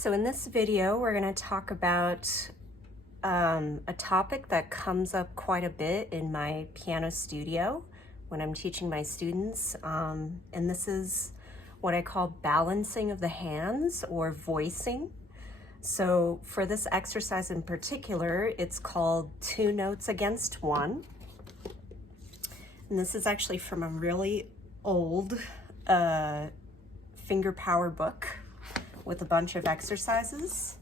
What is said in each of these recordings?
So in this video, we're going to talk about a topic that comes up quite a bit in my piano studio when I'm teaching my students. And this is what I call balancing of the hands or voicing. So for this exercise in particular, it's called 2 notes against 1. And this is actually from a really old Fingerpower book with a bunch of exercises.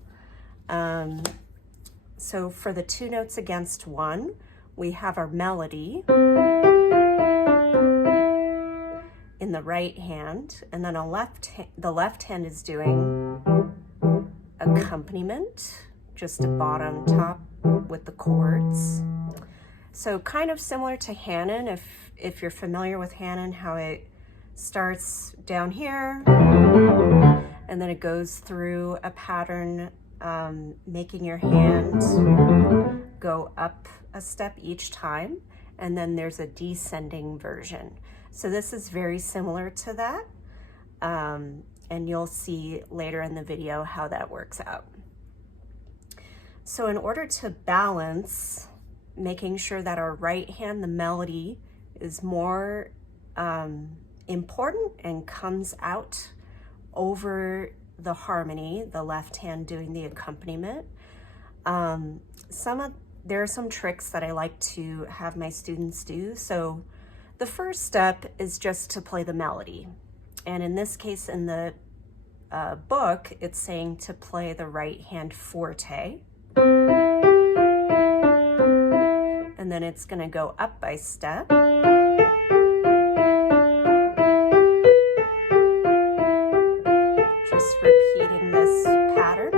So for the 2 notes against 1, we have our melody in the right hand, and then the left hand is doing accompaniment, just a bottom top with the chords. So kind of similar to Hanon, if you're familiar with Hanon, how it starts down here and then it goes through a pattern, making your hand go up a step each time, and then there's a descending version. So this is very similar to that, and you'll see later in the video how that works out. So in order to balance, making sure that our right hand, the melody, is more important and comes out over the harmony, the left hand doing the accompaniment. There are some tricks that I like to have my students do. So the first step is just to play the melody. And in this case, in the book, it's saying to play the right hand forte. And then it's going to go up by step. Just repeating this pattern.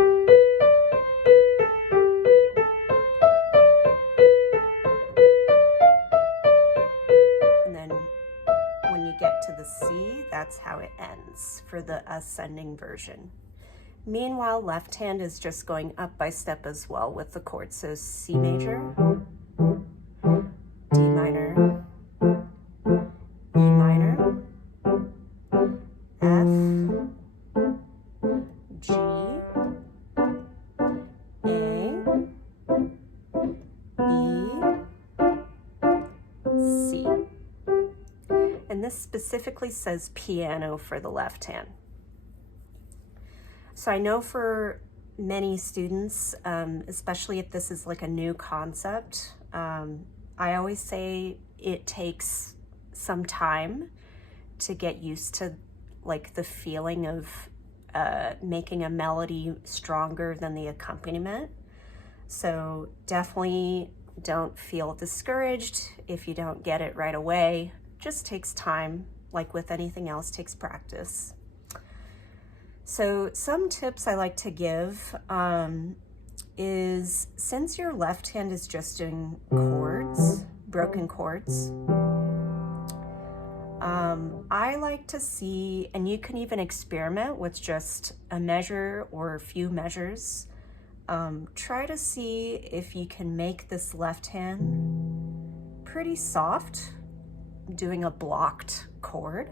And then when you get to the C, that's how it ends for the ascending version. Meanwhile, left hand is just going up by step as well with the chords. So C major, D minor, E minor, F, G, A, B, C. And this specifically says piano for the left hand. So I know for many students, especially if this is like a new concept, I always say it takes some time to get used to like the feeling of making a melody stronger than the accompaniment. So definitely don't feel discouraged if you don't get it right away. Just takes time, like with anything else, takes practice. So some tips I like to give is, since your left hand is just doing chords, broken chords, I like to see, and you can even experiment with just a measure or a few measures. Try to see if you can make this left hand pretty soft, doing a blocked chord,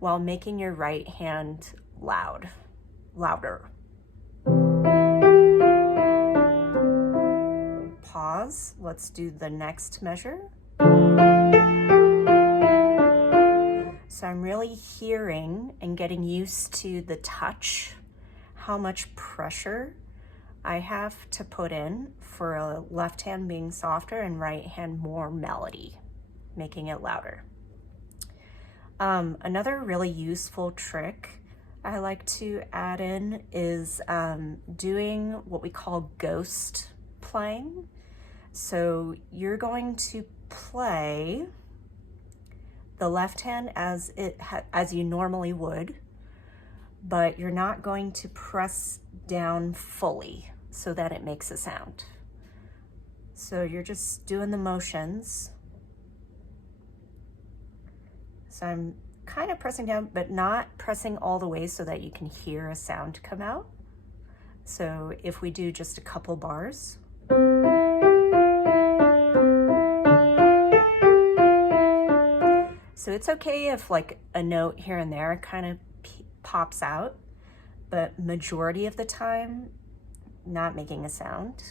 while making your right hand louder. Pause, let's do the next measure. So I'm really hearing and getting used to the touch, how much pressure I have to put in for a left hand being softer and right hand more melody, making it louder. Another really useful trick I like to add in is doing what we call ghost playing. So you're going to play the left hand as you normally would, but you're not going to press down fully so that it makes a sound. So you're just doing the motions. So I'm kind of pressing down, but not pressing all the way so that you can hear a sound come out. So if we do just a couple bars. So it's okay if like a note here and there kind of pops out, but majority of the time, not making a sound.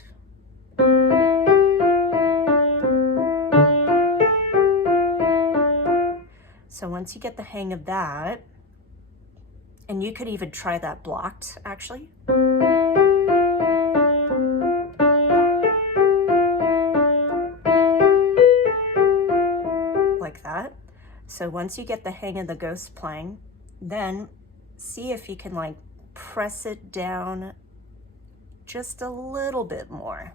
So once you get the hang of that, and you could even try that blocked actually. Like that. So once you get the hang of the ghost playing, then see if you can like press it down just a little bit more.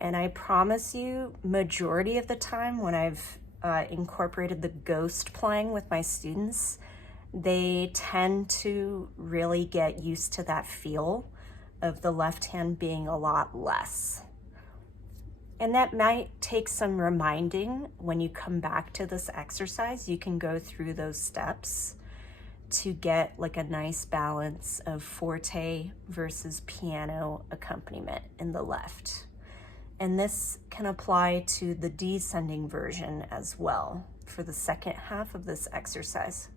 And I promise you, majority of the time when I've incorporated the ghost playing with my students, they tend to really get used to that feel of the left hand being a lot less. And that might take some reminding when you come back to this exercise. You can go through those steps to get like a nice balance of forte versus piano accompaniment in the left. And this can apply to the descending version as well for the second half of this exercise.